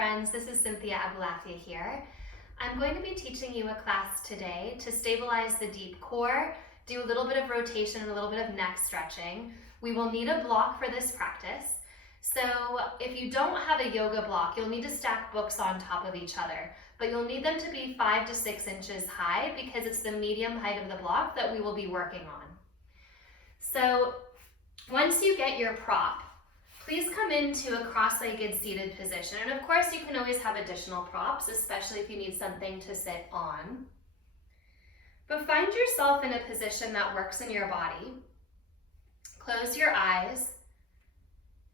friends, this is Cynthia Abulafia here. I'm going to be teaching you a class today to stabilize the deep core, do a little bit of rotation and a little bit of neck stretching. We will need a block for this practice. So if you don't have a yoga block, you'll need to stack books on top of each other, but you'll need them to be 5 to 6 inches high because it's the medium height of the block that we will be working on. So once you get your prop, please come into a cross-legged seated position. And of course, you can always have additional props, especially if you need something to sit on. But find yourself in a position that works in your body. Close your eyes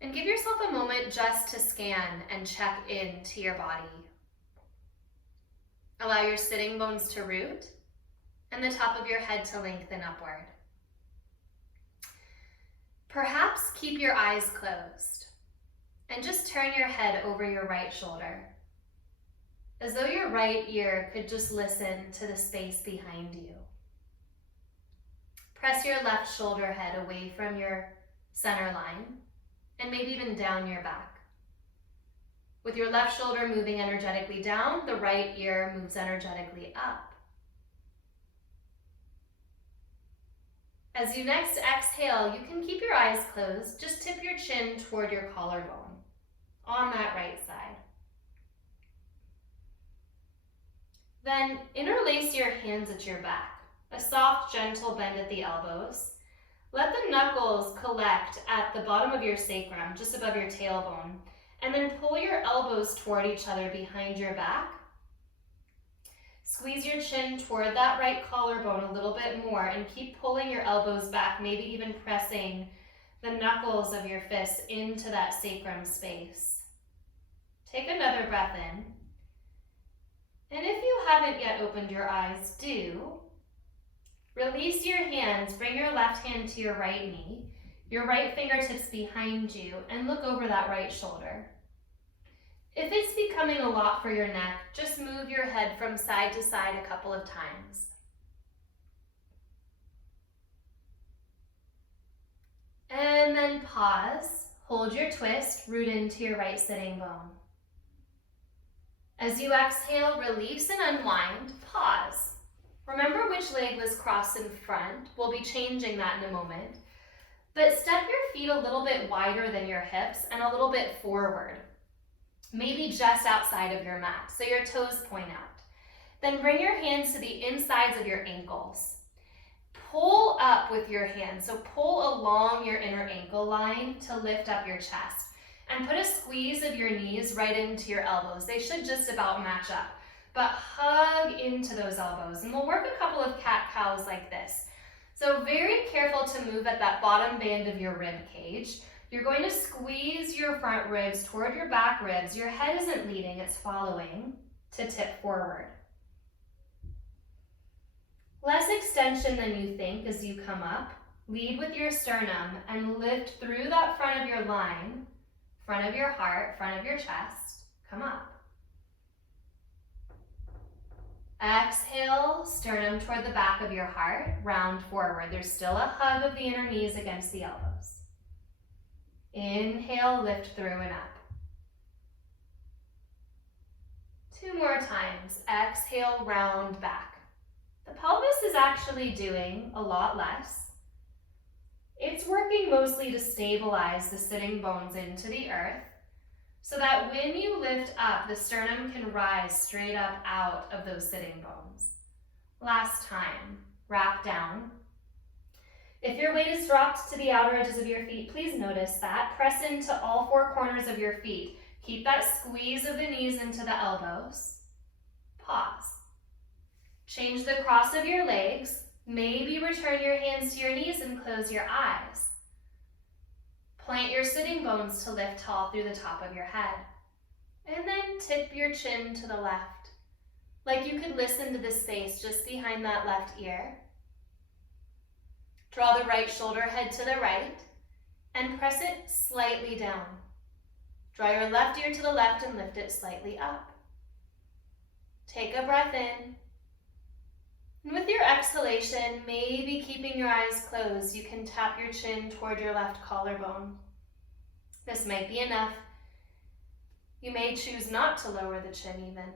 and give yourself a moment just to scan and check into your body. Allow your sitting bones to root and the top of your head to lengthen upward. Perhaps keep your eyes closed and just turn your head over your right shoulder, as though your right ear could just listen to the space behind you. Press your left shoulder head away from your center line and maybe even down your back. With your left shoulder moving energetically down, the right ear moves energetically up. As you next exhale, you can keep your eyes closed. Just tip your chin toward your collarbone on that right side. Then interlace your hands at your back, a soft, gentle bend at the elbows. Let the knuckles collect at the bottom of your sacrum, just above your tailbone, and then pull your elbows toward each other behind your back. Squeeze your chin toward that right collarbone a little bit more and keep pulling your elbows back, maybe even pressing the knuckles of your fists into that sacrum space. Take another breath in. And if you haven't yet opened your eyes, do. Release your hands, bring your left hand to your right knee, your right fingertips behind you, and look over that right shoulder. If it's becoming a lot for your neck, just move your head from side to side a couple of times. And then pause, hold your twist, root into your right sitting bone. As you exhale, release and unwind, pause. Remember which leg was crossed in front. We'll be changing that in a moment. But step your feet a little bit wider than your hips and a little bit forward. Maybe just outside of your mat, so your toes point out. Then bring your hands to the insides of your ankles. Pull up with your hands, so pull along your inner ankle line to lift up your chest. And put a squeeze of your knees right into your elbows. They should just about match up, but hug into those elbows. And we'll work a couple of cat-cows like this. So very careful to move at that bottom band of your rib cage. You're going to squeeze your front ribs toward your back ribs. Your head isn't leading, it's following to tip forward. Less extension than you think as you come up. Lead with your sternum and lift through that front of your line, front of your heart, front of your chest. Come up. Exhale, sternum toward the back of your heart, round forward. There's still a hug of the inner knees against the elbows. Inhale, lift through and up. 2 more times. Exhale, round back. The pelvis is actually doing a lot less. It's working mostly to stabilize the sitting bones into the earth so that when you lift up, the sternum can rise straight up out of those sitting bones. Last time, wrap down. If your weight is dropped to the outer edges of your feet, please notice that. Press into all 4 corners of your feet. Keep that squeeze of the knees into the elbows. Pause. Change the cross of your legs. Maybe return your hands to your knees and close your eyes. Plant your sitting bones to lift tall through the top of your head. And then tip your chin to the left, like you could listen to the space just behind that left ear. Draw the right shoulder head to the right and press it slightly down. Draw your left ear to the left and lift it slightly up. Take a breath in. And with your exhalation, maybe keeping your eyes closed, you can tap your chin toward your left collarbone. This might be enough. You may choose not to lower the chin even.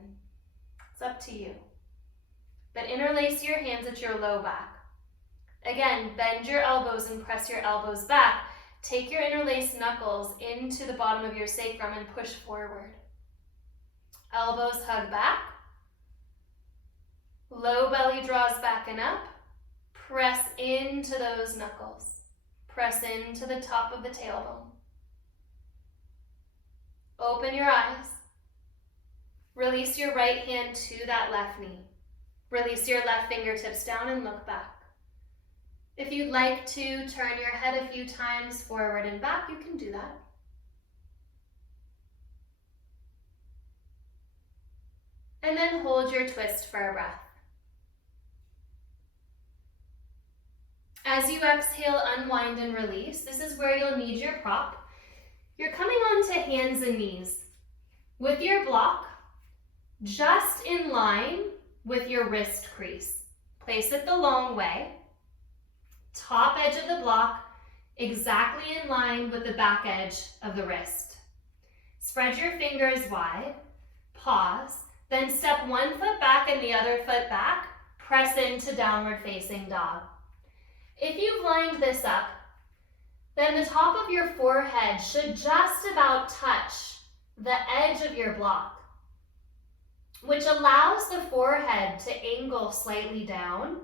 It's up to you. But interlace your hands at your low back. Again, bend your elbows and press your elbows back. Take your interlaced knuckles into the bottom of your sacrum and push forward. Elbows hug back. Low belly draws back and up. Press into those knuckles. Press into the top of the tailbone. Open your eyes. Release your right hand to that left knee. Release your left fingertips down and look back. If you'd like to turn your head a few times forward and back, you can do that. And then hold your twist for a breath. As you exhale, unwind and release. This is where you'll need your prop. You're coming onto hands and knees with your block just in line with your wrist crease. Place it the long way. Top edge of the block exactly in line with the back edge of the wrist. Spread your fingers wide. Pause. Then step one foot back and the other foot back. Press into downward facing dog. If you've lined this up, then the top of your forehead should just about touch the edge of your block, which allows the forehead to angle slightly down,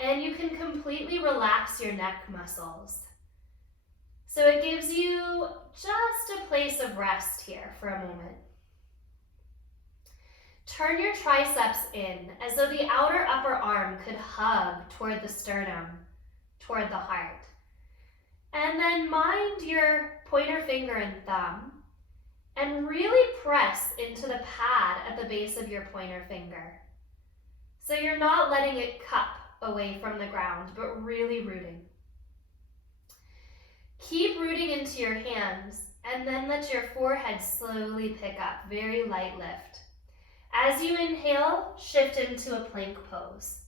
and you can completely relax your neck muscles. So it gives you just a place of rest here for a moment. Turn your triceps in as though the outer upper arm could hug toward the sternum, toward the heart. And then mind your pointer finger and thumb and really press into the pad at the base of your pointer finger. So you're not letting it cup away from the ground, but really rooting. Keep rooting into your hands and then let your forehead slowly pick up, very light lift. As you inhale, shift into a plank pose.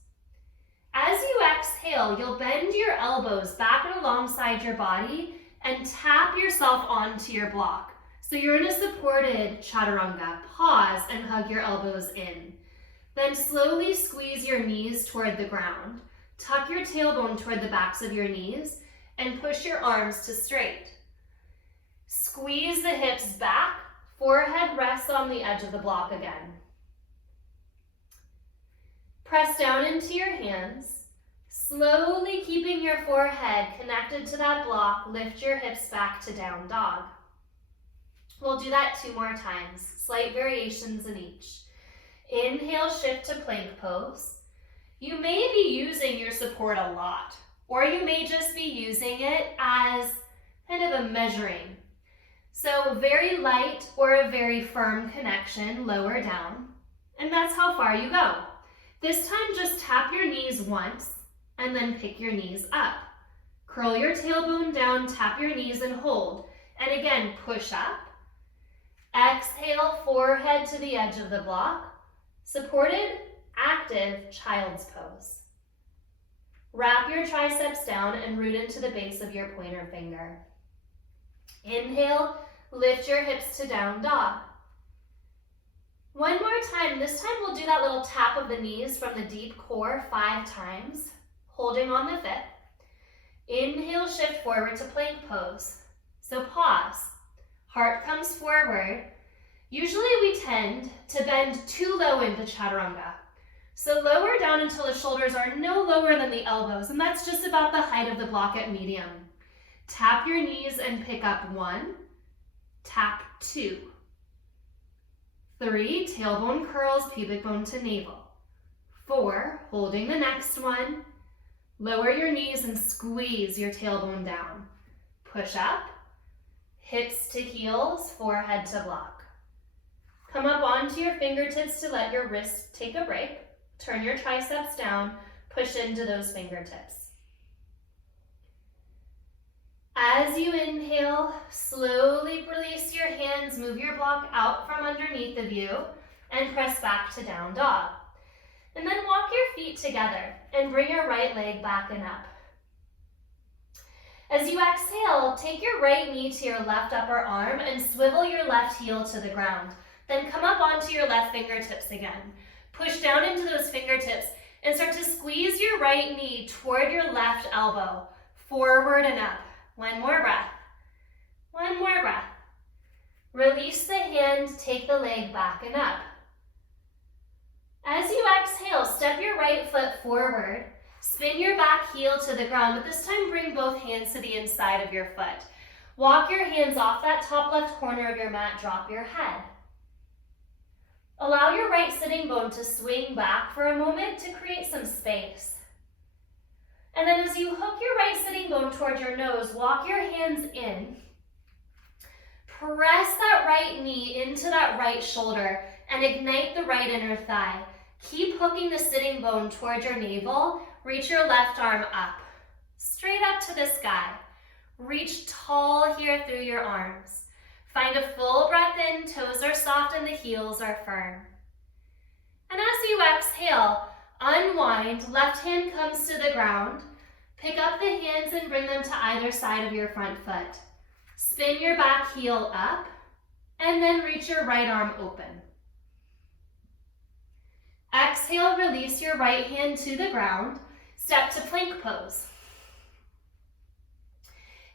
As you exhale, you'll bend your elbows back and alongside your body and tap yourself onto your block. So you're in a supported chaturanga. Pause and hug your elbows in. Then slowly squeeze your knees toward the ground. Tuck your tailbone toward the backs of your knees and push your arms to straight. Squeeze the hips back. Forehead rests on the edge of the block again. Press down into your hands. Slowly keeping your forehead connected to that block, lift your hips back to down dog. We'll do that 2 more times, slight variations in each. Inhale, shift to plank pose. You may be using your support a lot, or you may just be using it as kind of a measuring. So very light or a very firm connection, lower down, and that's how far you go. This time, just tap your knees once and then pick your knees up. Curl your tailbone down, tap your knees and hold. And again, push up. Exhale, forehead to the edge of the block. Supported, active, child's pose. Wrap your triceps down and root into the base of your pointer finger. Inhale, lift your hips to down dog. One more time. This time we'll do that little tap of the knees from the deep core 5 times, holding on the 5th. Inhale, shift forward to plank pose. So pause. Heart comes forward. Usually we tend to bend too low into chaturanga. So lower down until the shoulders are no lower than the elbows, and that's just about the height of the block at medium. Tap your knees and pick up 1, tap 2. 3, tailbone curls, pubic bone to navel. 4, holding the next one. Lower your knees and squeeze your tailbone down. Push up, hips to heels, forehead to block. Come up onto your fingertips to let your wrist take a break. Turn your triceps down, push into those fingertips. As you inhale, slowly release your hands, move your block out from underneath of you, and press back to down dog. And then walk your feet together and bring your right leg back and up. As you exhale, take your right knee to your left upper arm and swivel your left heel to the ground. Then come up onto your left fingertips again. Push down into those fingertips and start to squeeze your right knee toward your left elbow, forward and up. One more breath. One more breath. Release the hand, take the leg back and up. As you exhale, step your right foot forward. Spin your back heel to the ground, but this time bring both hands to the inside of your foot. Walk your hands off that top left corner of your mat, drop your head. Allow your right sitting bone to swing back for a moment to create some space. And then as you hook your right sitting bone toward your nose, walk your hands in. Press that right knee into that right shoulder and ignite the right inner thigh. Keep hooking the sitting bone toward your navel. Reach your left arm up, straight up to the sky. Reach tall here through your arms. Find a full breath in, toes are soft and the heels are firm. And as you exhale, unwind, left hand comes to the ground. Pick up the hands and bring them to either side of your front foot. Spin your back heel up, and then reach your right arm open. Exhale, release your right hand to the ground. Step to plank pose.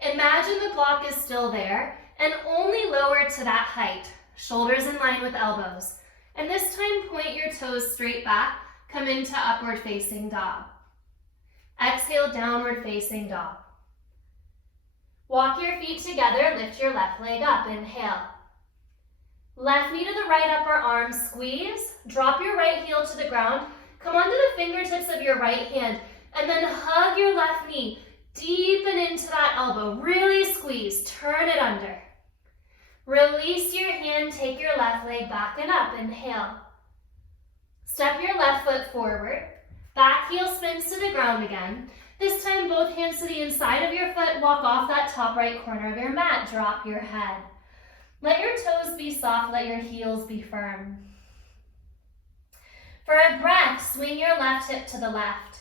Imagine the block is still there and only lower to that height, shoulders in line with elbows. And this time, point your toes straight back, come into upward facing dog. Exhale, downward facing dog. Walk your feet together, lift your left leg up, inhale. Left knee to the right upper arm, squeeze, drop your right heel to the ground, come onto the fingertips of your right hand, and then hug your left knee, deepen into that elbow, really squeeze, turn it under. Release your hand, take your left leg back and up, inhale. Step your left foot forward, back heel spins to the ground again. This time both hands to the inside of your foot, walk off that top right corner of your mat, drop your head. Let your toes be soft, let your heels be firm. For a breath, swing your left hip to the left.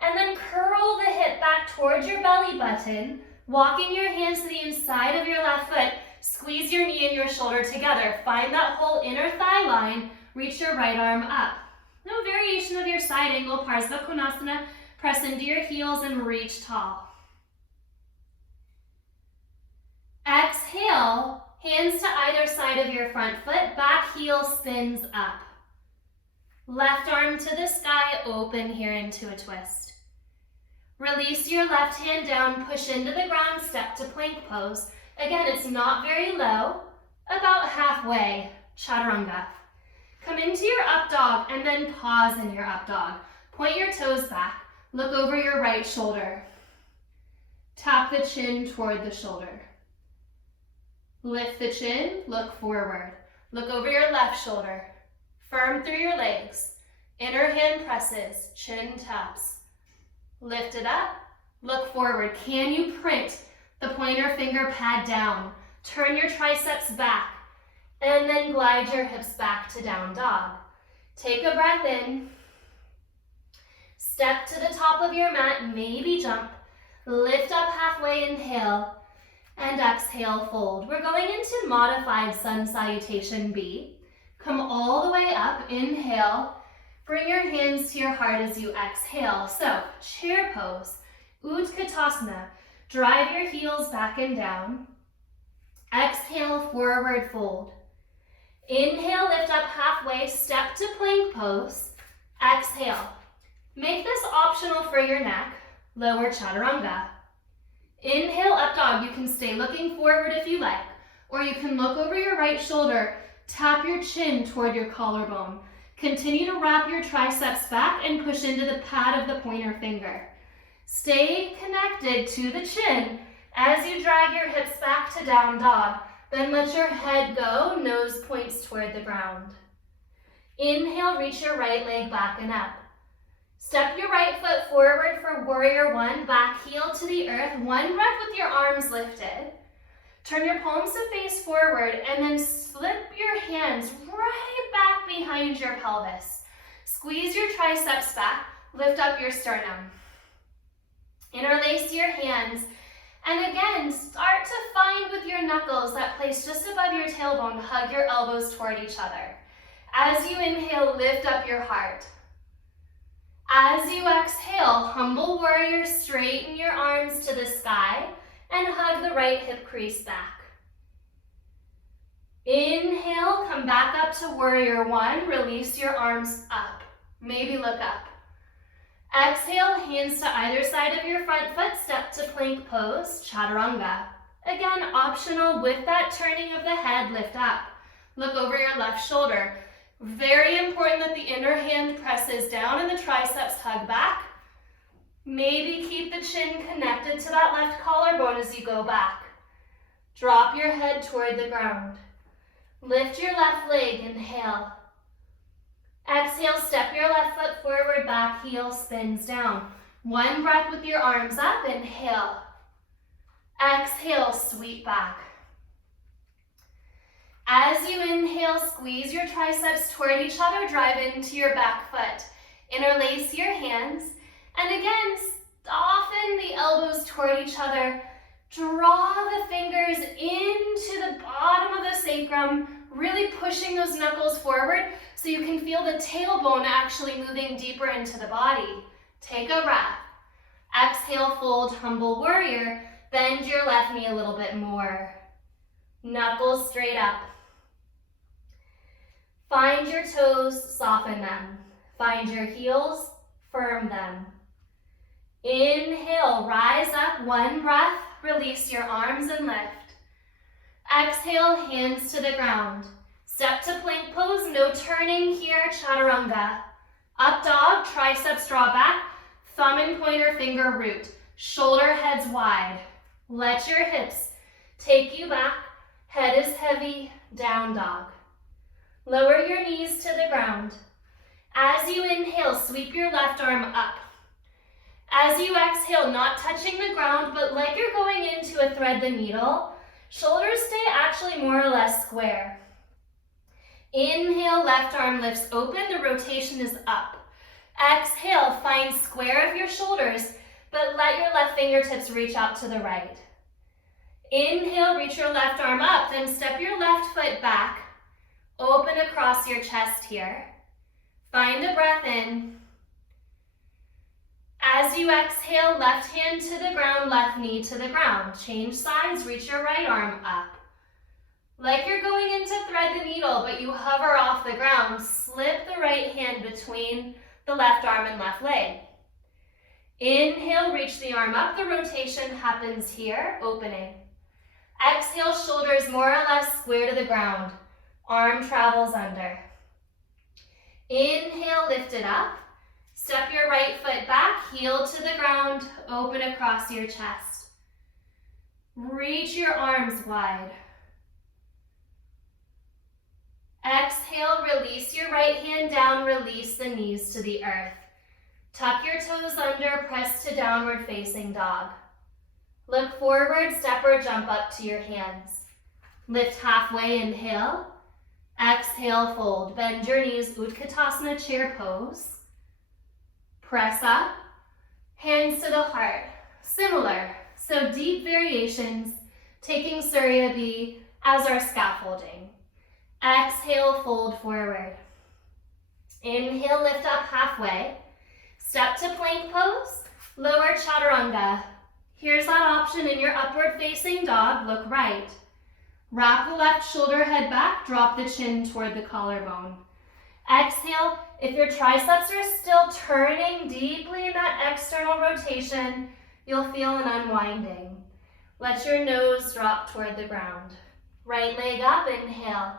And then curl the hip back towards your belly button, walking your hands to the inside of your left foot. Squeeze your knee and your shoulder together. Find that whole inner thigh line. Reach your right arm up. No variation of your side angle, Parsva Konasana. Press into your heels and reach tall. Exhale, hands to either side of your front foot. Back heel spins up. Left arm to the sky, open here into a twist. Release your left hand down, push into the ground, step to plank pose. Again, it's not very low, about halfway, chaturanga. Come into your up dog and then pause in your up dog. Point your toes back, look over your right shoulder. Tap the chin toward the shoulder. Lift the chin, look forward. Look over your left shoulder. Firm through your legs. Inner hand presses, chin taps. Lift it up, look forward. Can you print the pointer finger pad down? Turn your triceps back, and then glide your hips back to down dog. Take a breath in. Step to the top of your mat, maybe jump. Lift up halfway, inhale, and exhale, fold. We're going into modified sun salutation B. Come all the way up, inhale. Bring your hands to your heart as you exhale. So, chair pose, Utkatasana. Drive your heels back and down. Exhale, forward fold. Inhale, lift up halfway, step to plank pose. Exhale. Make this optional for your neck, lower chaturanga. Inhale, up dog. You can stay looking forward if you like, or you can look over your right shoulder, tap your chin toward your collarbone. Continue to wrap your triceps back and push into the pad of the pointer finger. Stay connected to the chin as you drag your hips back to down dog. Then let your head go, nose points toward the ground. Inhale, reach your right leg back and up. Step your right foot forward for warrior one, back heel to the earth. One breath with your arms lifted. Turn your palms to face forward and then slip your hands right back behind your pelvis. Squeeze your triceps back, lift up your sternum. Interlace your hands And again, start to find with your knuckles that place just above your tailbone, hug your elbows toward each other. As you inhale, lift up your heart. As you exhale, humble warrior, straighten your arms to the sky and hug the right hip crease back. Inhale, come back up to warrior one, release your arms up, maybe look up. Exhale, hands to either side of your front foot, step to plank pose, chaturanga. Again, optional with that turning of the head, lift up. Look over your left shoulder. Very important that the inner hand presses down and the triceps hug back. Maybe keep the chin connected to that left collarbone as you go back. Drop your head toward the ground. Lift your left leg, inhale. Exhale, step your left foot forward, back heel spins down. One breath with your arms up, inhale. Exhale, sweep back. As you inhale, squeeze your triceps toward each other, drive into your back foot. Interlace your hands, and again, soften the elbows toward each other. Draw the fingers into the bottom of the sacrum, really pushing those knuckles forward so you can feel the tailbone actually moving deeper into the body. Take a breath. Exhale, fold, humble warrior. Bend your left knee a little bit more. Knuckles straight up. Find your toes, soften them. Find your heels, firm them. Inhale, rise up, one breath, release your arms and lift. Exhale, hands to the ground. Step to plank pose, no turning here, chaturanga. Up dog, triceps draw back, thumb and pointer finger root. Shoulder heads wide. Let your hips take you back, head is heavy, down dog. Lower your knees to the ground. As you inhale, sweep your left arm up. As you exhale, not touching the ground, but like you're going into a thread the needle, shoulders stay actually more or less square. Inhale, left arm lifts open, the rotation is up. Exhale, find square of your shoulders, but let your left fingertips reach out to the right. Inhale, reach your left arm up, then step your left foot back. Open across your chest here. Find a breath in. As you exhale, left hand to the ground, left knee to the ground. Change sides, reach your right arm up. Like you're going into thread the needle, but you hover off the ground, slip the right hand between the left arm and left leg. Inhale, reach the arm up. The rotation happens here, opening. Exhale, shoulders more or less square to the ground. Arm travels under. Inhale, lift it up. Step your right foot back, heel to the ground, open across your chest. Reach your arms wide. Exhale, release your right hand down, release the knees to the earth. Tuck your toes under, press to downward facing dog. Look forward, step or jump up to your hands. Lift halfway, inhale. Exhale, fold. Bend your knees, Utkatasana chair pose. Press up, hands to the heart. Similar, so deep variations, taking Surya B as our scaffolding. Exhale, fold forward. Inhale, lift up halfway. Step to plank pose, lower chaturanga. Here's that option in your upward facing dog, look right. Wrap the left shoulder head back, drop the chin toward the collarbone. Exhale, if your triceps are still turning deeply in that external rotation, you'll feel an unwinding. Let your nose drop toward the ground. Right leg up, inhale.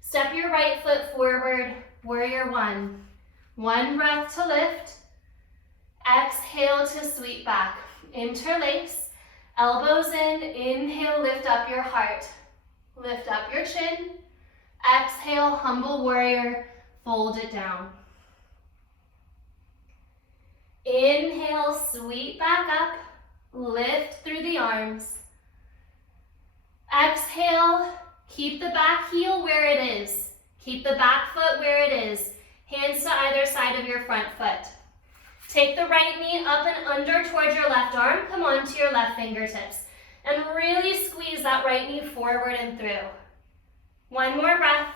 Step your right foot forward, warrior one. One breath to lift. Exhale to sweep back. Interlace, elbows in, inhale, lift up your heart. Lift up your chin. Exhale, humble warrior, fold it down. Inhale, sweep back up, lift through the arms. Exhale, keep the back heel where it is. Keep the back foot where it is. Hands to either side of your front foot. Take the right knee up and under towards your left arm. Come onto your left fingertips. And really squeeze that right knee forward and through. One more breath.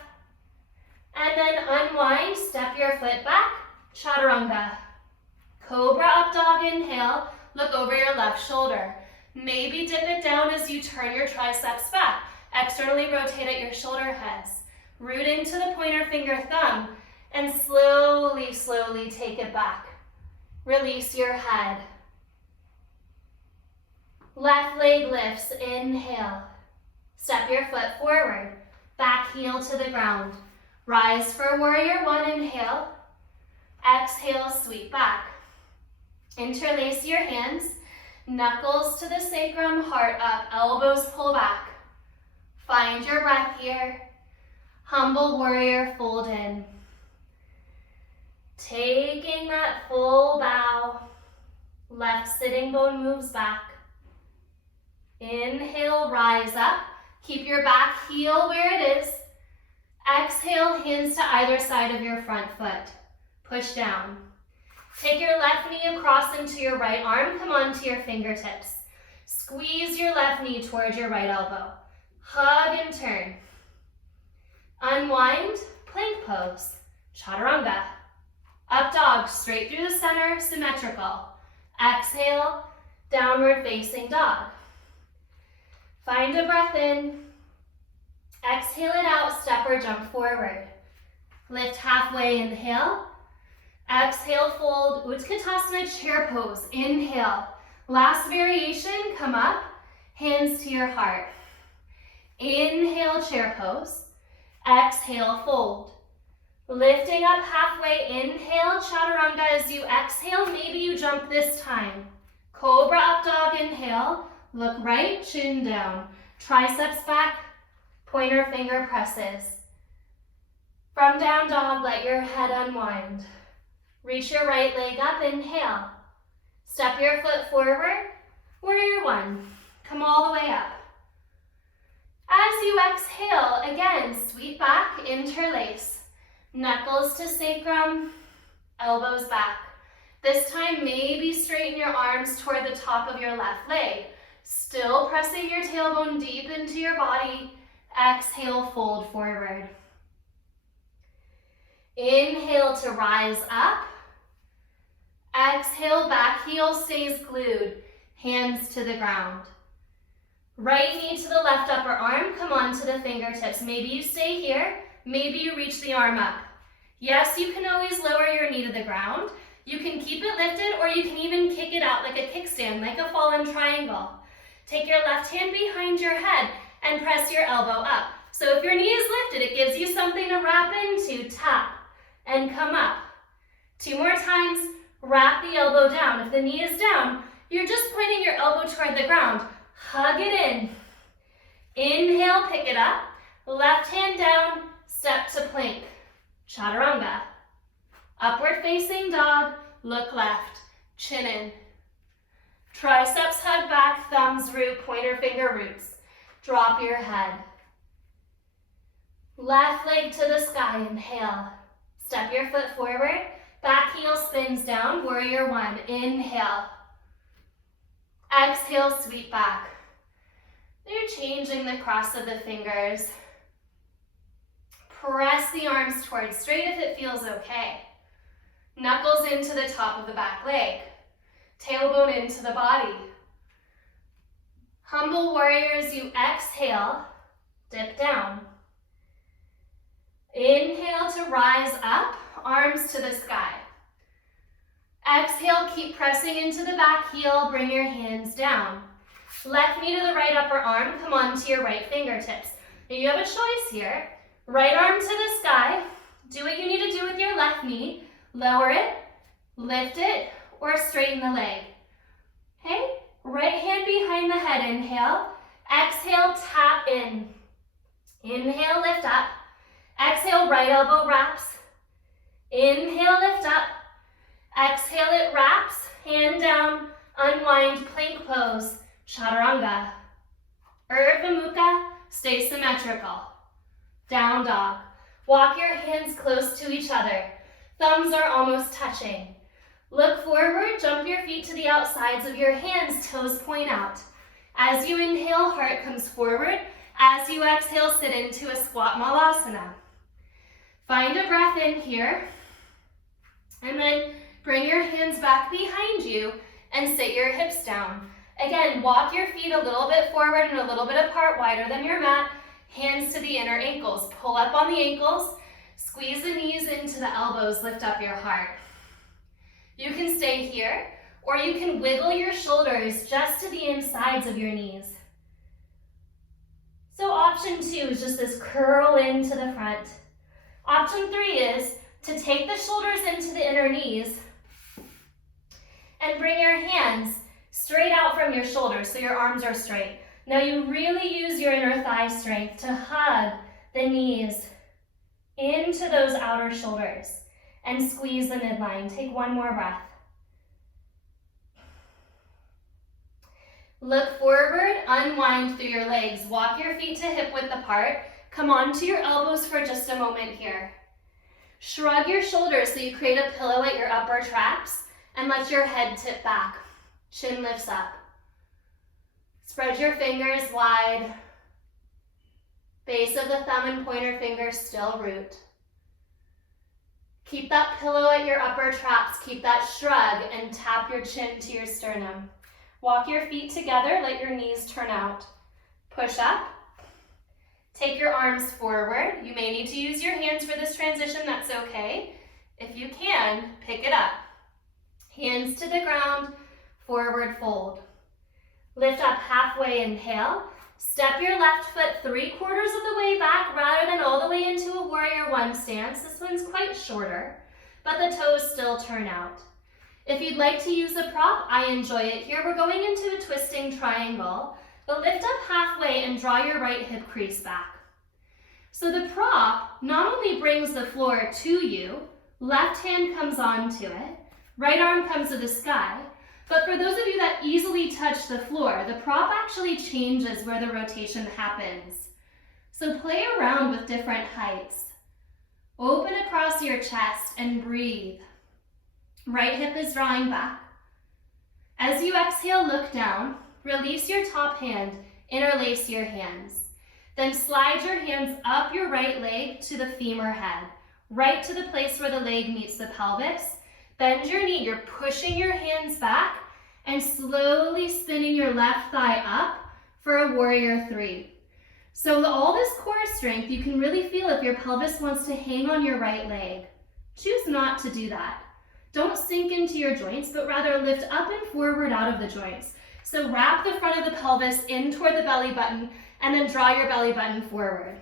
And then unwind, step your foot back, chaturanga. Cobra up dog, inhale, look over your left shoulder. Maybe dip it down as you turn your triceps back. Externally rotate at your shoulder heads. Root into the pointer finger thumb and slowly, slowly take it back. Release your head. Left leg lifts, inhale. Step your foot forward, back heel to the ground. Rise for warrior one, inhale. Exhale, sweep back. Interlace your hands, knuckles to the sacrum, heart up, elbows pull back. Find your breath here. Humble warrior, fold in. Taking that full bow, left sitting bone moves back. Inhale, rise up. Keep your back heel where it is. Exhale, hands to either side of your front foot. Push down. Take your left knee across into your right arm. Come onto your fingertips. Squeeze your left knee towards your right elbow. Hug and turn. Unwind, plank pose, chaturanga. Up dog, straight through the center, symmetrical. Exhale, downward facing dog. Find a breath in. Exhale it out, step or jump forward. Lift halfway, inhale. Exhale, fold, Utkatasana chair pose. Inhale. Last variation, come up, hands to your heart. Inhale, chair pose. Exhale, fold. Lifting up halfway, inhale, chaturanga. As you exhale, maybe you jump this time. Cobra up dog, inhale. Look right, chin down. Triceps back, pointer finger presses. From down dog, let your head unwind. Reach your right leg up, inhale. Step your foot forward, warrior one. Come all the way up. As you exhale, again, sweep back, interlace. Knuckles to sacrum, elbows back. This time, maybe straighten your arms toward the top of your left leg. Still pressing your tailbone deep into your body. Exhale, fold forward. Inhale to rise up. Exhale, back heel stays glued. Hands to the ground. Right knee to the left upper arm. Come on to the fingertips. Maybe you stay here. Maybe you reach the arm up. Yes, you can always lower your knee to the ground. You can keep it lifted, or you can even kick it out like a kickstand, like a fallen triangle. Take your left hand behind your head and press your elbow up. So if your knee is lifted, it gives you something to wrap into. Tap and come up. 2 more times, wrap the elbow down. If the knee is down, you're just pointing your elbow toward the ground. Hug it in. Inhale, pick it up. Left hand down, step to plank. Chaturanga. Upward facing dog, look left, chin in. Triceps hug back, thumbs root, pointer finger roots. Drop your head. Left leg to the sky, inhale. Step your foot forward, back heel spins down, warrior one, inhale. Exhale, sweep back. You're changing the cross of the fingers. Press the arms towards straight if it feels okay. Knuckles into the top of the back leg. Tailbone into the body. Humble warriors, you exhale, dip down. Inhale to rise up, arms to the sky. Exhale, keep pressing into the back heel, bring your hands down. Left knee to the right upper arm, come onto your right fingertips. Now you have a choice here. Right arm to the sky, do what you need to do with your left knee. Lower it, lift it, or straighten the leg. Okay, right hand behind the head, inhale. Exhale, tap in. Inhale, lift up. Exhale, right elbow wraps. Inhale, lift up. Exhale, it wraps. Hand down, unwind, plank pose, chaturanga. Urdhva Mukha, stay symmetrical. Down dog. Walk your hands close to each other. Thumbs are almost touching. Look forward, jump your feet to the outsides of your hands, toes point out. As you inhale, heart comes forward. As you exhale, sit into a squat malasana. Find a breath in here, and then bring your hands back behind you and sit your hips down. Again, walk your feet a little bit forward and a little bit apart, wider than your mat. Hands to the inner ankles. Pull up on the ankles, squeeze the knees into the elbows, lift up your heart. You can stay here, or you can wiggle your shoulders just to the insides of your knees. So option 2 is just this curl into the front. Option 3 is to take the shoulders into the inner knees and bring your hands straight out from your shoulders so your arms are straight. Now you really use your inner thigh strength to hug the knees into those outer shoulders and squeeze the midline. Take one more breath. Look forward, unwind through your legs. Walk your feet to hip width apart. Come onto your elbows for just a moment here. Shrug your shoulders so you create a pillow at your upper traps and let your head tip back. Chin lifts up. Spread your fingers wide. Base of the thumb and pointer fingers still root. Keep that pillow at your upper traps. Keep that shrug and tap your chin to your sternum. Walk your feet together, let your knees turn out. Push up. Take your arms forward. You may need to use your hands for this transition, that's okay. If you can, pick it up. Hands to the ground, forward fold. Lift up halfway, inhale. Step your left foot 3/4 of the way back rather than all the way into a warrior 1 stance. This one's quite shorter, but the toes still turn out. If you'd like to use a prop, I enjoy it here. We're going into a twisting triangle, but lift up halfway and draw your right hip crease back. So the prop not only brings the floor to you, left hand comes onto it, right arm comes to the sky, but for those of you that easily touch the floor, the prop actually changes where the rotation happens. So play around with different heights. Open across your chest and breathe. Right hip is drawing back. As you exhale, look down. Release your top hand, interlace your hands. Then slide your hands up your right leg to the femur head, right to the place where the leg meets the pelvis. Bend your knee, you're pushing your hands back and slowly spinning your left thigh up for a warrior 3. So all this core strength, you can really feel if your pelvis wants to hang on your right leg. Choose not to do that. Don't sink into your joints, but rather lift up and forward out of the joints. So wrap the front of the pelvis in toward the belly button and then draw your belly button forward.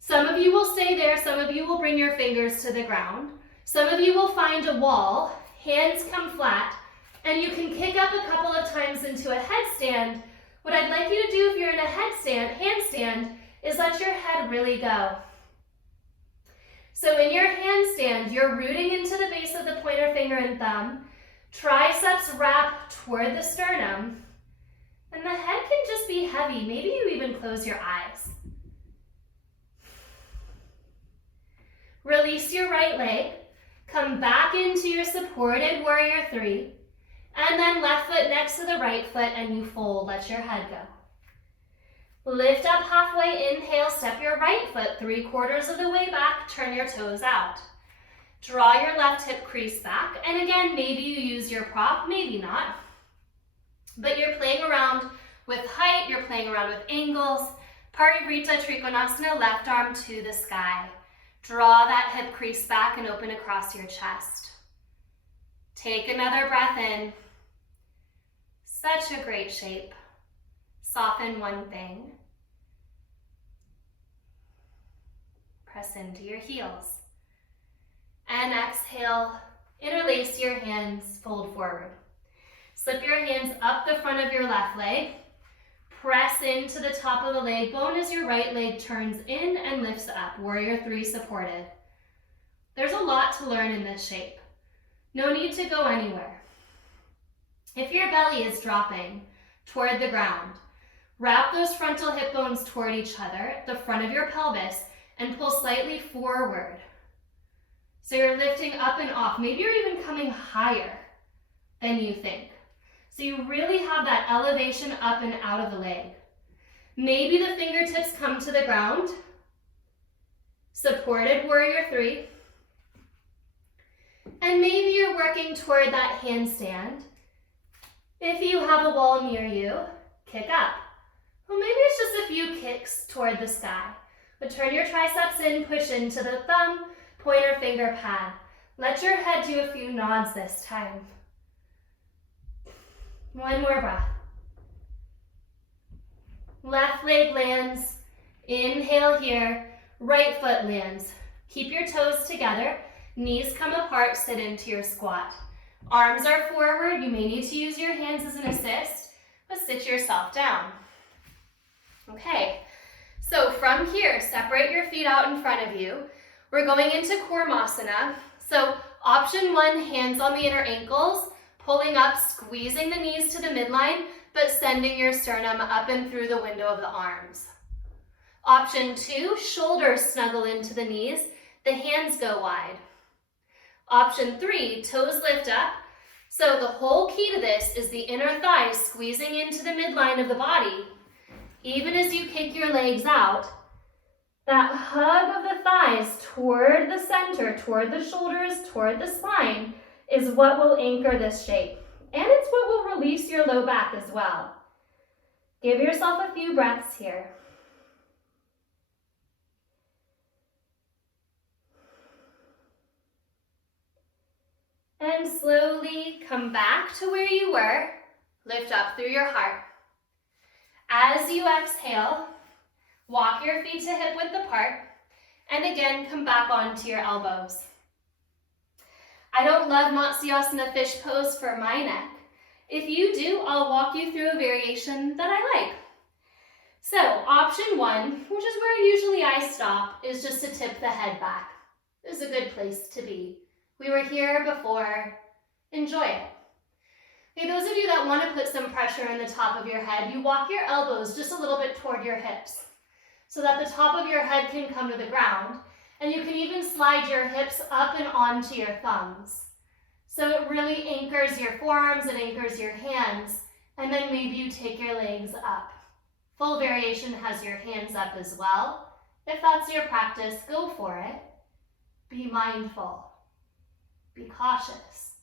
Some of you will stay there, some of you will bring your fingers to the ground. Some of you will find a wall, hands come flat, and you can kick up a couple of times into a headstand. What I'd like you to do if you're in a handstand, is let your head really go. So in your handstand, you're rooting into the base of the pointer finger and thumb. Triceps wrap toward the sternum. And the head can just be heavy. Maybe you even close your eyes. Release your right leg. Come back into your supported warrior 3. And then left foot next to the right foot and you fold. Let your head go. Lift up halfway, inhale, step your right foot 3/4 of the way back, turn your toes out. Draw your left hip crease back, and again, maybe you use your prop, maybe not. But you're playing around with height, you're playing around with angles. Parivrita Trikonasana, left arm to the sky. Draw that hip crease back and open across your chest. Take another breath in. Such a great shape. Soften one thing. Press into your heels. And exhale, interlace your hands, fold forward. Slip your hands up the front of your left leg. Press into the top of the leg bone as your right leg turns in and lifts up. Warrior 3 supported. There's a lot to learn in this shape. No need to go anywhere. If your belly is dropping toward the ground, wrap those frontal hip bones toward each other, the front of your pelvis, and pull slightly forward. So you're lifting up and off. Maybe you're even coming higher than you think. So you really have that elevation up and out of the leg. Maybe the fingertips come to the ground. Supported warrior 3. And maybe you're working toward that handstand. If you have a wall near you, kick up. Well, maybe it's just a few kicks toward the sky. But turn your triceps in, push into the thumb, pointer finger pad. Let your head do a few nods this time. One more breath. Left leg lands. Inhale here. Right foot lands. Keep your toes together. Knees come apart, sit into your squat. Arms are forward. You may need to use your hands as an assist, but sit yourself down. Okay, so from here, separate your feet out in front of you. We're going into Kurmasana. So option 1, hands on the inner ankles, pulling up, squeezing the knees to the midline, but sending your sternum up and through the window of the arms. Option 2, shoulders snuggle into the knees, the hands go wide. Option 3, toes lift up. So the whole key to this is the inner thighs squeezing into the midline of the body. Even as you kick your legs out, that hug of the thighs toward the center, toward the shoulders, toward the spine is what will anchor this shape. And it's what will release your low back as well. Give yourself a few breaths here. And slowly come back to where you were. Lift up through your heart. As you exhale, walk your feet to hip width apart, and again, come back onto your elbows. I don't love Matsyasana fish pose for my neck. If you do, I'll walk you through a variation that I like. So, option 1, which is where usually I stop, is just to tip the head back. This is a good place to be. We were here before. Enjoy it. Okay, those of you that want to put some pressure in the top of your head, you walk your elbows just a little bit toward your hips so that the top of your head can come to the ground, and you can even slide your hips up and onto your thumbs. So it really anchors your forearms, it anchors your hands, and then maybe you take your legs up. Full variation has your hands up as well. If that's your practice, go for it. Be mindful. Be cautious.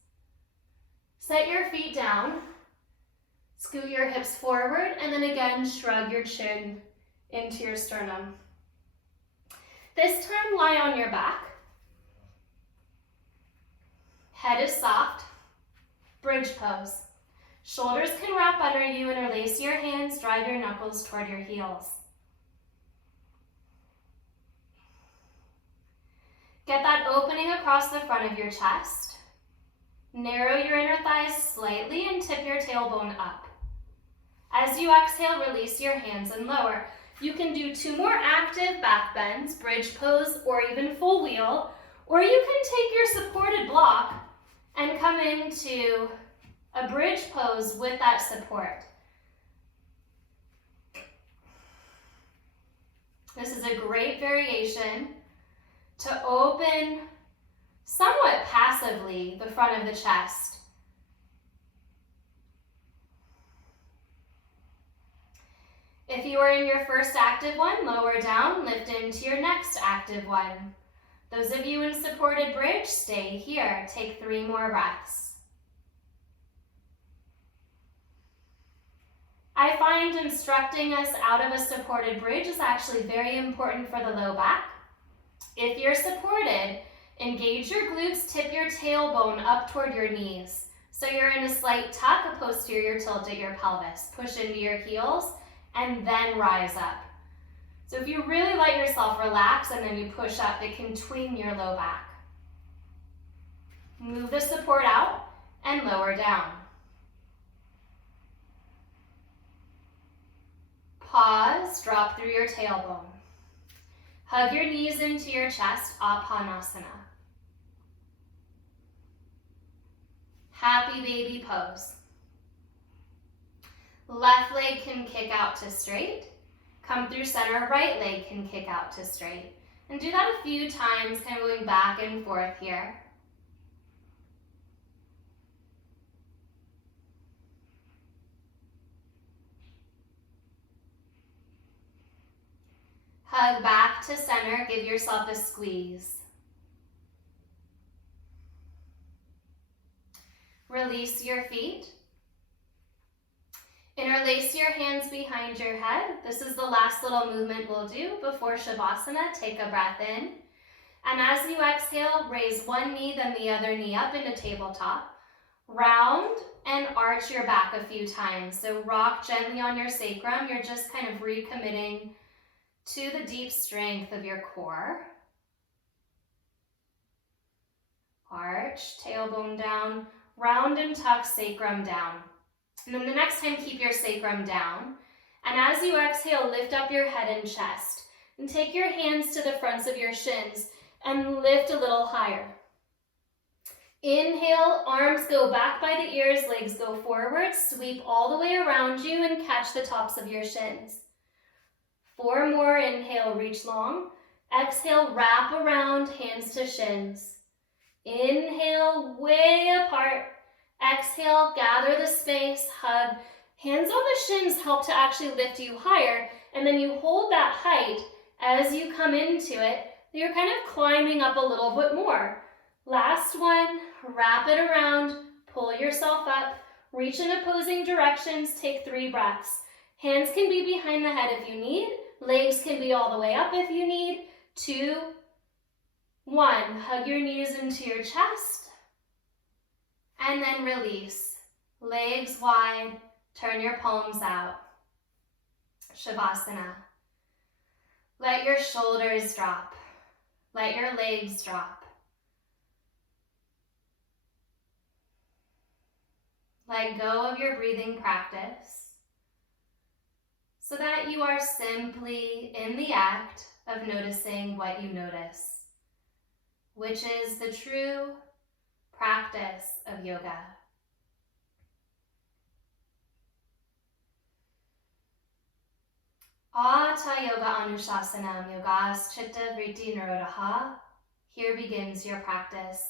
Set your feet down, scoot your hips forward, and then again, shrug your chin into your sternum. This time, lie on your back. Head is soft. Bridge pose. Shoulders can wrap under you, interlace your hands, drive your knuckles toward your heels. Get that opening across the front of your chest. Narrow your inner thighs slightly and tip your tailbone up. As you exhale, release your hands and lower. You can do 2 more active back bends, bridge pose, or even full wheel, or you can take your supported block and come into a bridge pose with that support. This is a great variation to open somewhat passively the front of the chest. If you are in your first active one, lower down, lift into your next active one. Those of you in supported bridge, stay here. Take 3 more breaths. I find instructing us out of a supported bridge is actually very important for the low back. If you're supported, engage your glutes, tip your tailbone up toward your knees. So you're in a slight tuck, a posterior tilt at your pelvis. Push into your heels and then rise up. So if you really let yourself relax and then you push up, it can twing your low back. Move the support out and lower down. Pause, drop through your tailbone. Hug your knees into your chest, Apanasana. Happy baby pose. Left leg can kick out to straight. Come through center, right leg can kick out to straight. And do that a few times, kind of going back and forth here. Hug back to center, give yourself a squeeze. Release your feet. Interlace your hands behind your head. This is the last little movement we'll do before Shavasana. Take a breath in. And as you exhale, raise one knee, then the other knee up into tabletop. Round and arch your back a few times. So rock gently on your sacrum. You're just kind of recommitting to the deep strength of your core. Arch, tailbone down, round and tuck sacrum down. And then the next time, keep your sacrum down. And as you exhale, lift up your head and chest. And take your hands to the fronts of your shins and lift a little higher. Inhale, arms go back by the ears, legs go forward, sweep all the way around you and catch the tops of your shins. 4 more, inhale, reach long. Exhale, wrap around, hands to shins. Inhale, way apart. Exhale, gather the space, hug. Hands on the shins help to actually lift you higher, and then you hold that height as you come into it. You're kind of climbing up a little bit more. Last one, wrap it around, pull yourself up, reach in opposing directions, take 3 breaths. Hands can be behind the head if you need, legs can be all the way up if you need. 2, 1, hug your knees into your chest. And then release. Legs wide, turn your palms out. Shavasana. Let your shoulders drop. Let your legs drop. Let go of your breathing practice so that you are simply in the act of noticing what you notice, which is the true practice of yoga. Ata Yoga Anushasanam Yogas Chitta Vritti Nirodha. Here begins your practice.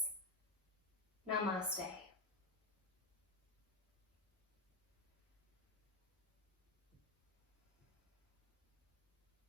Namaste.